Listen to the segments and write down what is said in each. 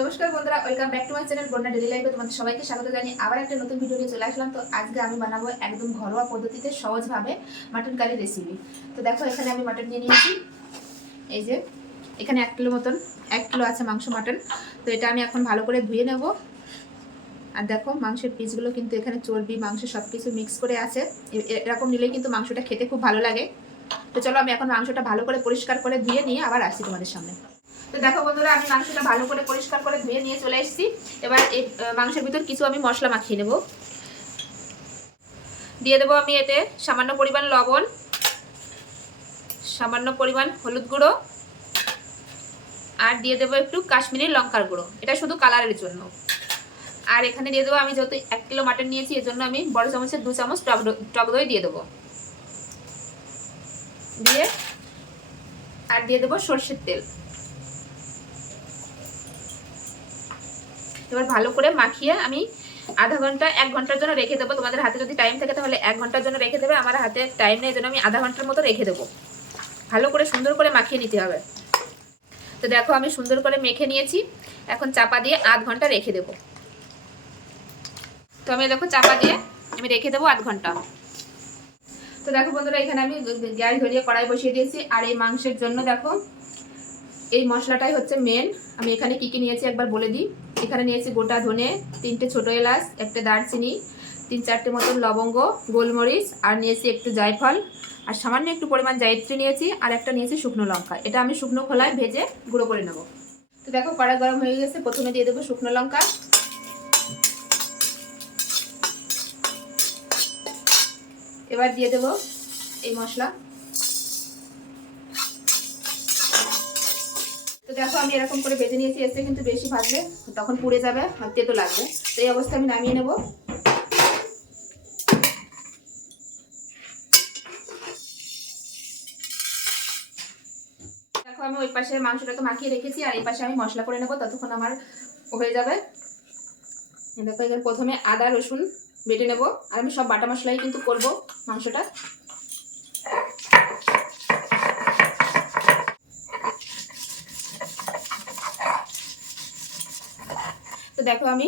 নমস্কার বন্ধুরা welcome back to my channel Bonya daily লাইফে তোমাদের সবাইকে স্বাগত জানিয়ে আবার একটা নতুন ভিডিও নিয়ে চলে আসলাম। তো আজকে আমি বানাবো একদম ঘরোয়া পদ্ধতিতে সহজভাবে মাটন কারি রেসিপি তো দেখো, এখানে আমি মাটন নিয়ে নিয়েছি। এই যে, এখানে এক কিলো মতন, এক কিলো আছে মাংস মাটন তো এটা আমি এখন ভালো করে ধুয়ে নেব। আর দেখো, মাংসের পিসগুলো কিন্তু এখানে চর্বি, মাংস সব কিছু মিক্স করে আছে। এরকম নিলে কিন্তু মাংসটা খেতে খুব ভালো লাগে। তো চলো, আমি এখন মাংসটা ভালো করে পরিষ্কার করে ধুয়ে নিয়ে আবার আসছি তোমাদের সামনে। তো দেখো বন্ধুরা, আমি মাংসটা ভালো করে পরিষ্কার করে ধুয়ে নিয়ে চলে এসেছি। এবার এই মাংসের ভিতর কিছু আমি মশলা মাখিয়ে নেব। দিয়ে দেবো আমি এতে সামান্য পরিমাণ লবণ, সামান্য পরিমাণ হলুদ গুঁড়ো, আর দিয়ে দেবো একটু কাশ্মীরি লঙ্কার গুঁড়ো। এটা শুধু কালারের জন্য। আর এখানে দিয়ে দেবো আমি যেহেতু এক কিলো মাটন নিয়েছি এর জন্য আমি বড় চামচের দু চামচ টক টক দই দিয়ে দেবো। দিয়ে, আর দিয়ে দেবো সর্ষের তেল। এবার ভালো করে মাখিয়ে আমি আধা ঘণ্টা, এক ঘণ্টার জন্য রেখে দেবো। তোমাদের হাতে যদি টাইম থাকে তাহলে এক ঘণ্টার জন্য রেখে দেবে। আমার হাতে টাইম নেই জন্য আমি আধা ঘণ্টার মতো রেখে দেবো। ভালো করে সুন্দর করে মাখিয়ে নিতে হবে। তো দেখো, আমি সুন্দর করে মেখে নিয়েছি। এখন চাপা দিয়ে আধ ঘণ্টা রেখে দেবো। তো আমি দেখো, চাপা দিয়ে আমি রেখে দেবো আধ ঘণ্টা। তো দেখো বন্ধুরা, এখানে আমি গ্যাস ধরিয়ে কড়াই বসিয়ে দিয়েছি। আর এই মাংসের জন্য দেখো এই মশলাটাই হচ্ছে মেন আমি এখানে কি কি নিয়েছি একবার বলে দিই। এখানে নিয়েছি গোটা ধনে, তিনটে ছোটো এলাচ, একটা দারচিনি, তিন চারটে মতন লবঙ্গ, গোলমরিচ, আর নিয়েছি একটু জায়ফল। আর সামান্য একটু পরিমাণ জায়ত্রী নিয়েছি, আর একটা নিয়েছি শুকনো লঙ্কা। এটা আমি শুকনো খোলায় ভেজে গুঁড়ো করে নেব। তো দেখো, কড়াই গরম হয়ে গেছে। প্রথমে দিয়ে দেবো শুকনো লঙ্কা। এবার দিয়ে দেবো এই মশলা। তো দেখো, আমি এরকম করে ভেজে নিয়েছি এসে কিন্তু বেশি ভাজলে তখন পুড়ে যাবে তেতো লাগবে। তো এই অবস্থায় আমি নামিয়ে নেব। দেখো, আমি ওই পাশে মাংসটা তো মাখিয়ে রেখেছি, আর এই পাশে আমি মশলা করে নেব, ততক্ষণ আমার হয়ে যাবে। দেখো এখানে প্রথমে আদা, রসুন বেটে নেব, আর আমি সব বাটা মশলাই কিন্তু করব মাংসটা। তো দেখো আমি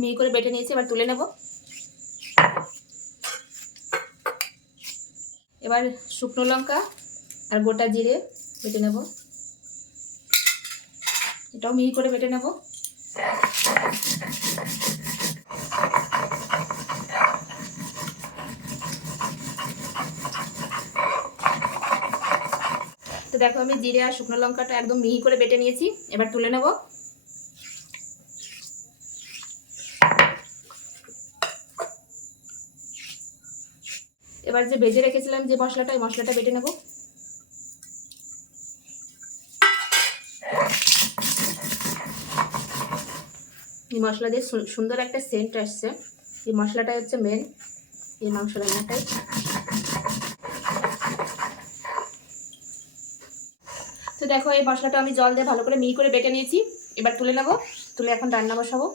মিহি করে বেটে নিয়েছি, এবার তুলে নেব। এবার শুকনো লঙ্কা আর গোটা জিরে বেটে নেব। এটাও মিহি করে বেটে নেব। তো দেখো আমি জিরে আর শুকনো লঙ্কাটা একদম মিহি করে বেটে নিয়েছি, এবার তুলে নেব। এবার যে ভেজে রেখেছিলাম যে মশলাটা এই মশলাটা বেটে নেব। এই মশলা দিয়ে সুন্দর একটা সেন্ট আসছে। এই মশলাটাই হচ্ছে মেন এই মাংস রান্নাটাই। তো দেখো, এই মশলাটা আমি জল দিয়ে ভালো করে মিহি করে বেটে নিয়েছি। এবার তুলে নেব। তুলে এখন রান্না বসাবো।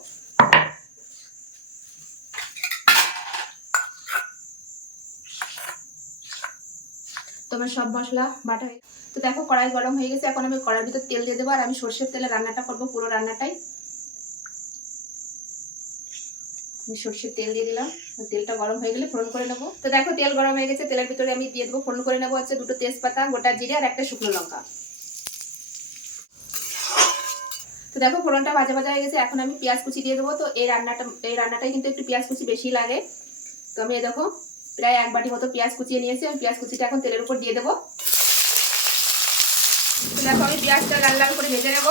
তোমার সব মশলা, বাটা হয়ে তো দেখো কড়াই গরম হয়ে গেছে, এখন আমি কড়াইয়ের ভিতর তেল দিয়ে দেবো, আর আমি সর্ষের তেলে রান্নাটা করব পুরো রান্নাটাই। আমি সর্ষের তেল দিয়ে দিলাম তেলটা গরম হয়ে গেলে ফোড়ন করে নেব। তো দেখো তেল গরম হয়ে গেছে, তেলের ভিতরে আমি দিয়ে দেবো, ফোড়ন করে নেব হচ্ছে দুটো তেজপাতা, গোটা জিরে আর একটা শুকনো লঙ্কা। তো দেখো ফোড়নটা ভাজা ভাজা হয়ে গেছে, এখন আমি পেঁয়াজ কুচি দিয়ে দেবো, তো এই রান্নাটা এই রান্নাটাই কিন্তু একটু পেঁয়াজ কুচি বেশি লাগে। তো আমি দেখো প্রায় এক বাটি মতো পেঁয়াজ কুচিয়ে নিয়েছি। আমি পেঁয়াজ কুচিটা এখন তেলের উপর দিয়ে দেবো। দেখো, আমি পেঁয়াজটা লাল লাল করে ভেজে নেব।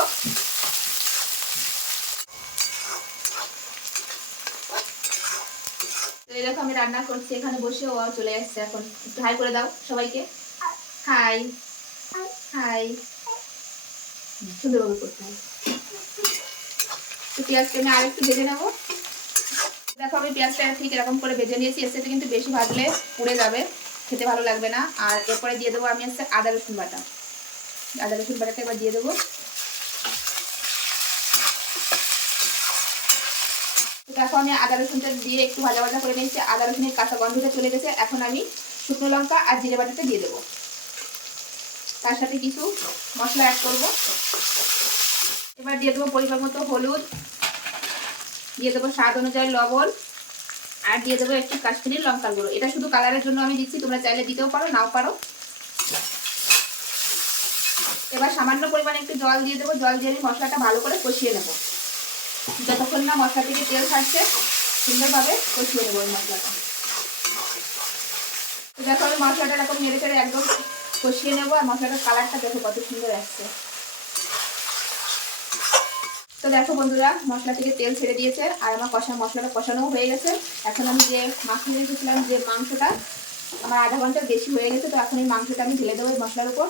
দেখো, আমি রান্না করছি। এখানে বসে ও চলে আসছে এখন। একটু হাই করে দাও সবাইকে। হাই। হাই। সুন্দরভাবে করতে হবে। পেঁয়াজকে আমি আরেকটু ভেজে নেব। দেখো আমি পেঁয়াজটা ঠিক এরকম করে ভেজে নিয়েছি, এর সাথে কিন্তু বেশি ভাজলে পুড়ে যাবে, খেতে ভালো লাগবে না। আর এরপরে দিয়ে দেবো আমি হচ্ছে আদা রসুন বাটা। আদা রসুন বাটাটা এবার দিয়ে দেবো। দেখো আমি আদা রসুনটা দিয়ে একটু ভাজা ভাজা করে নিয়েছি। আদা রসুনের কাঁচা গন্ধটা চলে গেছে, এখন আমি শুকনো লঙ্কা আর জিরে বাটাটা দিয়ে দেবো। তার সাথে কিছু মশলা অ্যাড করব। এবার দিয়ে দেবো পরিমাণ মতো হলুদ দিয়ে দেবো স্বাদ অনুযায়ী লবণ, আর দিয়ে দেবো একটু কাশ্মীরি লঙ্কার গুঁড়ো। এটা শুধু কালারের জন্য আমি দিচ্ছি, তোমরা চাইলে দিতেও পারো, নাও পারো। এবার সামান্য পরিমাণে একটু জল দিয়ে দেবো। জল দিয়ে আমি মশলাটা ভালো করে কষিয়ে নেব। যতক্ষণ না মশলা থেকে তেল ছাড়ছে, সুন্দরভাবে কষিয়ে নেব ওই মশলাটা। দেখো আমি মশলাটা এরকম নেড়ে চেড়ে একদম কষিয়ে নেব, আর মশলাটার কালারটা দেখো কত সুন্দর আসছে। তো দেখো বন্ধুরা, মশলা থেকে তেল ছেড়ে দিয়েছে আর আমার কষা মশলাটা কষানোও হয়ে গেছে। এখন আমি যে মাখিয়ে রেখেছিলাম যে মাংসটা, আমার আধা ঘণ্টার বেশি হয়ে গেছে, তো এখন এই মাংসটা আমি ঢেলে দেবো এই মশলার উপর।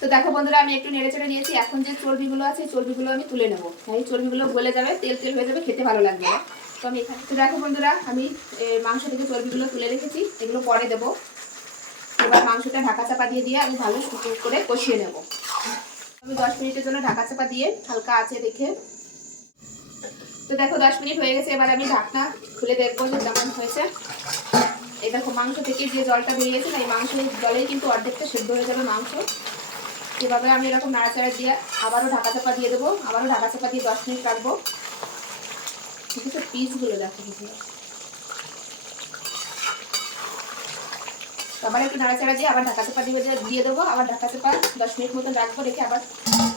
তো দেখো বন্ধুরা, আমি একটু নেড়ে চেড়ে দিয়েছি এখন যে চর্বিগুলো আছে চর্বিগুলো আমি তুলে নেব। এই চর্বিগুলো গলে যাবে, তেল তেল হয়ে যাবে, খেতে ভালো লাগবে। তো আমি এখানে তো দেখো বন্ধুরা, আমি মাংস থেকে চর্বিগুলো তুলে রেখেছি। এগুলো পরে দেবো। এবার মাংসটা ঢাকা চাপা দিয়ে দিয়ে আমি ভালো শুকনো করে কষিয়ে নেব। আমি দশ মিনিটের জন্য ঢাকা চাপা দিয়ে হালকা আছে দেখে তো দেখো দশ মিনিট হয়ে গেছে। এবার আমি ঢাকনা খুলে দেখব যে কেমন হয়েছে। এই দেখো মাংস থেকে যে জলটা বেরিয়েছে, না, এই মাংসের জলেই কিন্তু অর্ধেকটা সেদ্ধ হয়ে যাবে মাংস। এভাবে আমি এরকম নাড়াচাড়া দিয়ে আবারও ঢাকা চাপা দিয়ে দেবো। আবারও ঢাকা চাপা দিয়ে দশ মিনিট রাখব। আছে পিসগুলো দেখো আবার একটু নাড়াচাড়া দিয়ে আবার ঢাকা চাপা দিয়ে দিয়ে দেবো, আবার ঢাকা চাপা দশ মিনিট মতন রাখব, রেখে আবার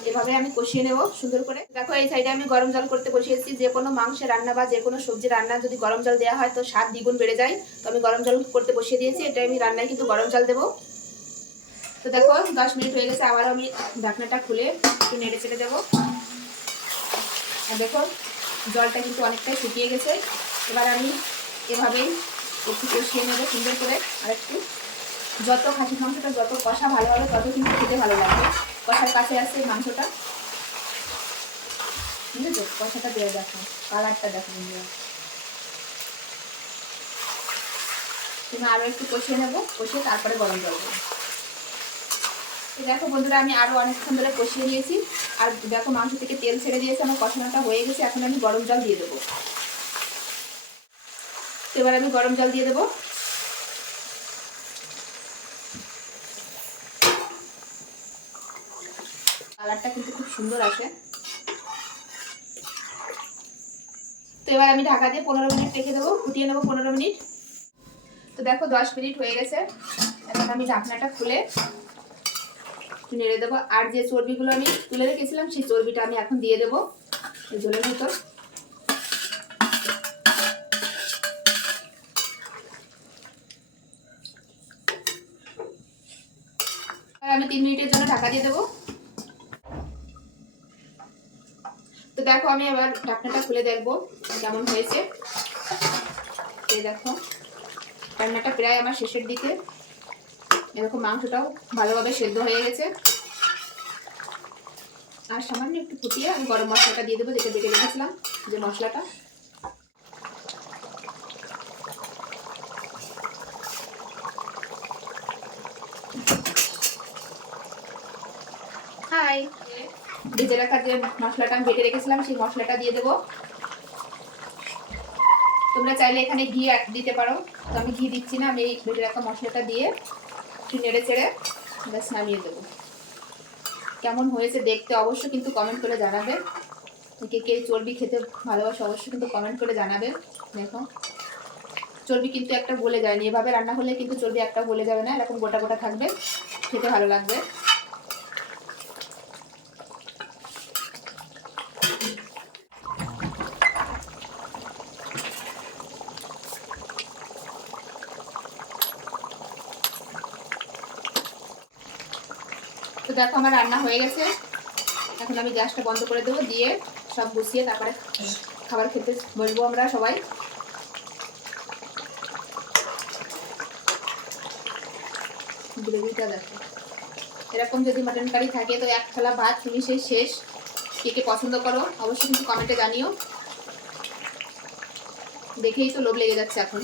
এভাবে আমি কষিয়ে নেব সুন্দর করে। দেখো, এই সাইডে আমি গরম জল করতে বসিয়েছি, যে কোনো মাংসের রান্না বা যে কোনো সবজি রান্না যদি গরম জল দেওয়া হয় তো স্বাদ দ্বিগুণ বেড়ে যায়। তো আমি গরম জল করতে বসিয়ে দিয়েছি এটা আমি রান্নায় কিন্তু গরম জল দেবো। তো দেখো, দশ মিনিট হয়ে গেছে আবার আমি ঢাকনাটা খুলে একটু নেড়ে চেড়ে দেবো। আর দেখো জলটা কিন্তু অনেকটাই শুকিয়ে গেছে। এবার আমি এভাবেই একটু কষিয়ে নেব সুন্দর করে। আর একটু যত খাসি মাংসটা যত কষা ভালো হবে, তত কিন্তু খেতে ভালো লাগবে। কষার কাছে আসছে মাংসটা। বুঝেছ কষাটা দিয়ে দেখো, কালারটা দেখো তুমি আরও একটু কষিয়ে নেব, কষিয়ে তারপরে গরম জল দেবো। দেখো বন্ধুরা, আমি আরও অনেকক্ষণ ধরে কষিয়ে নিয়েছি। আর দেখো মাংস থেকে তেল ছেড়ে দিয়েছে, আমার কষানোটা হয়ে গেছে। এখন আমি গরম জল দিয়ে দেবো। এবার আমি গরম জল দিয়ে দেবো। কালারটা কিন্তু খুব সুন্দর আসে তো এবার আমি ঢাকা দিয়ে পনেরো মিনিট রেখে দেবো, ফুটিয়ে নেব পনেরো মিনিট। তো দেখো দশ মিনিট হয়ে গেছে। এখন আমি ঢাকনাটা খুলে একটু নেড়ে দেবো। আর যে চর্বিগুলো আমি তুলে রেখেছিলাম, সেই চর্বিটা আমি এখন দিয়ে দেবো। ঝোলের ভিতর আমি তিন মিনিটের জন্য ঢাকা দিয়ে দেবো। তো দেখো, আমি আবার ঢাকনাটা খুলে দেখব কেমন হয়েছে। দেখো, রান্নাটা প্রায় আমার শেষের দিকে। এরকম মাংসটাও ভালোভাবে সেদ্ধ হয়ে গেছে। আর সামান্য একটু ফুটিয়ে আমি গরম মশলাটা দিয়ে দেবো, যেটা বেটে রেখেছিলাম, যে মশলাটা। হাই, ভেজে রাখা যে মশলাটা আমি বেটে রেখেছিলাম, সেই মশলাটা দিয়ে দেবো। তোমরা চাইলে এখানে ঘি দিতে পারো। তো আমি ঘি দিচ্ছি না, আমি এই বেটে রাখা মশলাটা দিয়ে। একটু নেড়ে চেড়ে ব্যাস নামিয়ে দেবো। কেমন হয়েছে দেখতে অবশ্যই কিন্তু কমেন্ট করে জানাবে। কে কে চর্বি খেতে ভালোবাসে অবশ্যই কিন্তু কমেন্ট করে জানাবে। দেখো। চর্বি কিন্তু একটা গলে যায়নি। এভাবে রান্না হলে কিন্তু চর্বি একটা গলে যাবে না, এরকম গোটা গোটা থাকবে। খেতে ভালো লাগবে। দেখো আমার রান্না হয়ে গেছে। এখন আমি গ্যাসটা বন্ধ করে দেবো, দিয়ে সব গুছিয়ে তারপরে খাবার খেতে বসবো আমরা সবাই। গ্রেভিটা দেখো। এরকম যদি মাটন কারি থাকে তো এক থালা ভাত সেই শেষ। কে কে পছন্দ করো, অবশ্যই কিন্তু কমেন্টে জানিও। দেখেই তো লোভ লেগে যাচ্ছে এখন।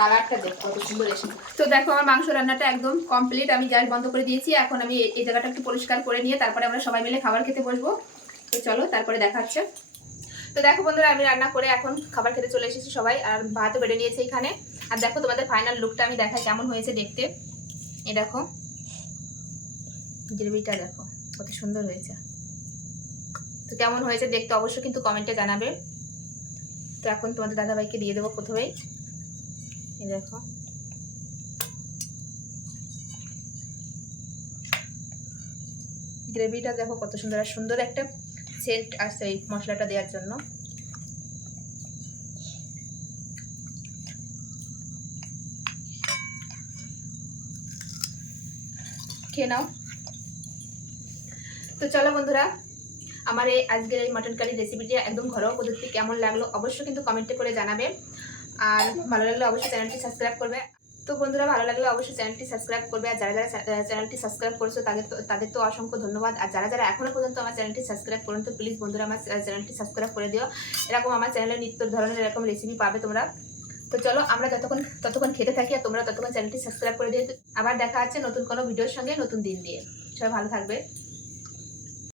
কালারটা দেখো, কত সুন্দর এসেছে। তো দেখো, আমার মাংস রান্নাটা একদম কমপ্লিট আমি গ্যাস বন্ধ করে দিয়েছি। এখন আমি এই- জায়গাটা একটু পরিষ্কার করে নিয়ে তারপরে আমরা সবাই মিলে খাবার খেতে বসবো। তো চলো, তারপরে দেখা হচ্ছে। তো দেখো বন্ধুরা, আমি রান্না করে এখন খাবার খেতে চলে এসেছি সবাই, আর ভাতও বেড়ে নিয়েছে এখানে। আর দেখো তোমাদের ফাইনাল লুকটা আমি দেখাই, কেমন হয়েছে দেখতে। এ দেখো, গ্রেভিটা দেখো, কত সুন্দর হয়েছে। তো কেমন হয়েছে দেখতে অবশ্যই কিন্তু কমেন্টে জানাবে। তো এখন তোমাদের দাদাভাইকে দিয়ে দেবো প্রথমেই। দেখো। গ্রেভিটা দেখো কত সুন্দর আর সুন্দর একটা সেন্ট আসছে এই মশলাটা দেওয়ার জন্য। খেয়ে নাও। তো চলো বন্ধুরা, আমার এই আজকের এই মটন কারি রেসিপিটি একদম ঘরোয়া পদ্ধতি কেমন লাগল অবশ্যই কিন্তু কমেন্টে করে জানাবে। আর ভালো লাগলে অবশ্যই চ্যানেলটি সাবস্ক্রাইব করবে। তো বন্ধুরা, ভালো লাগলে অবশ্যই চ্যানেলটি সাবস্ক্রাইব করবে। আর যারা যারা চ্যানেলটি সাবস্ক্রাইব করেছ, তাদের তো তাদের তো অসংখ্য ধন্যবাদ। আর যারা যারা এখনও পর্যন্ত আমার চ্যানেলটি সাবস্ক্রাইব করুন, তো প্লিজ বন্ধুরা আমার চ্যানেলটি সাবস্ক্রাইব করে দিও। এরকম আমার চ্যানেলে নিত্য ধরনের এরকম রেসিপি পাবে তোমরা। তো চলো, আমরা যতক্ষণ ততক্ষণ খেতে থাকি আর তোমরা ততক্ষণ চ্যানেলটি সাবস্ক্রাইব করে দিও। আবার দেখা আছে নতুন কোনো ভিডিওর সঙ্গে নতুন দিন দিয়ে সবাই ভালো থাকবে।